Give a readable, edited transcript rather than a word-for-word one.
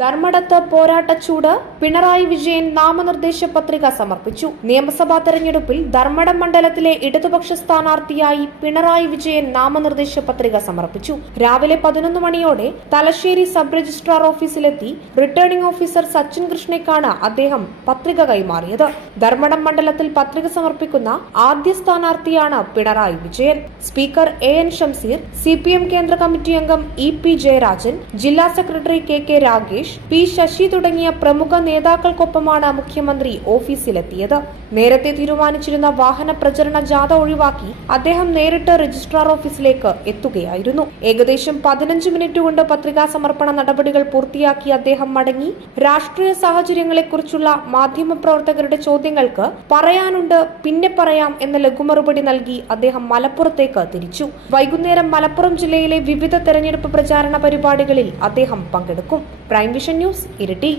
ധർമ്മടത്ത് പോരാട്ടച്ചൂട് പിണറായി വിജയൻ നാമനിർദ്ദേശ പത്രിക സമർപ്പിച്ചു. നിയമസഭാ തെരഞ്ഞെടുപ്പിൽ ധർമ്മടം മണ്ഡലത്തിലെ ഇടതുപക്ഷ സ്ഥാനാർത്ഥിയായി പിണറായി വിജയൻ നാമനിർദ്ദേശ പത്രിക സമർപ്പിച്ചു. രാവിലെ 11 മണിയോടെ തലശ്ശേരി സബ് രജിസ്ട്രാർ ഓഫീസിലെത്തി റിട്ടേണിംഗ് ഓഫീസർ സച്ചിൻ കൃഷ്ണയ്ക്കാണ് അദ്ദേഹം പത്രിക കൈമാറിയത്. ധർമ്മടം മണ്ഡലത്തിൽ പത്രിക സമർപ്പിക്കുന്ന ആദ്യ സ്ഥാനാർത്ഥിയാണ് Pinarayi Vijayan. Speaker AN Shamseer, CPM കേന്ദ്ര കമ്മിറ്റി അംഗം EP ജയരാജൻ, ജില്ലാ secretary KK Ragesh, P Sasi തുടങ്ങിയ പ്രമുഖ നേതാക്കൾക്കൊപ്പമാണ് മുഖ്യമന്ത്രി ഓഫീസിലെത്തിയത്. നേരത്തെ തീരുമാനിച്ചിരുന്ന വാഹന പ്രചരണ ജാഥ ഒഴിവാക്കി അദ്ദേഹം നേരിട്ട് രജിസ്ട്രാർ ഓഫീസിലേക്ക് എത്തുകയായിരുന്നു. ഏകദേശം 15 മിനിറ്റ് കൊണ്ട് പത്രികാ സമർപ്പണ നടപടികൾ പൂർത്തിയാക്കി അദ്ദേഹം മടങ്ങി. രാഷ്ട്രീയ സാഹചര്യങ്ങളെക്കുറിച്ചുള്ള മാധ്യമപ്രവർത്തകരുടെ ചോദ്യങ്ങൾക്ക് പറയാനുണ്ട്, പിന്നെ പറയാം എന്ന ലഘുമറുപടി നൽകി അദ്ദേഹം മലപ്പുറത്തേക്ക് തിരിച്ചു. വൈകുന്നേരം മലപ്പുറം ജില്ലയിലെ വിവിധ തെരഞ്ഞെടുപ്പ് പ്രചാരണ പരിപാടികളിൽ അദ്ദേഹം പങ്കെടുക്കും. Prime vision news, Iritty.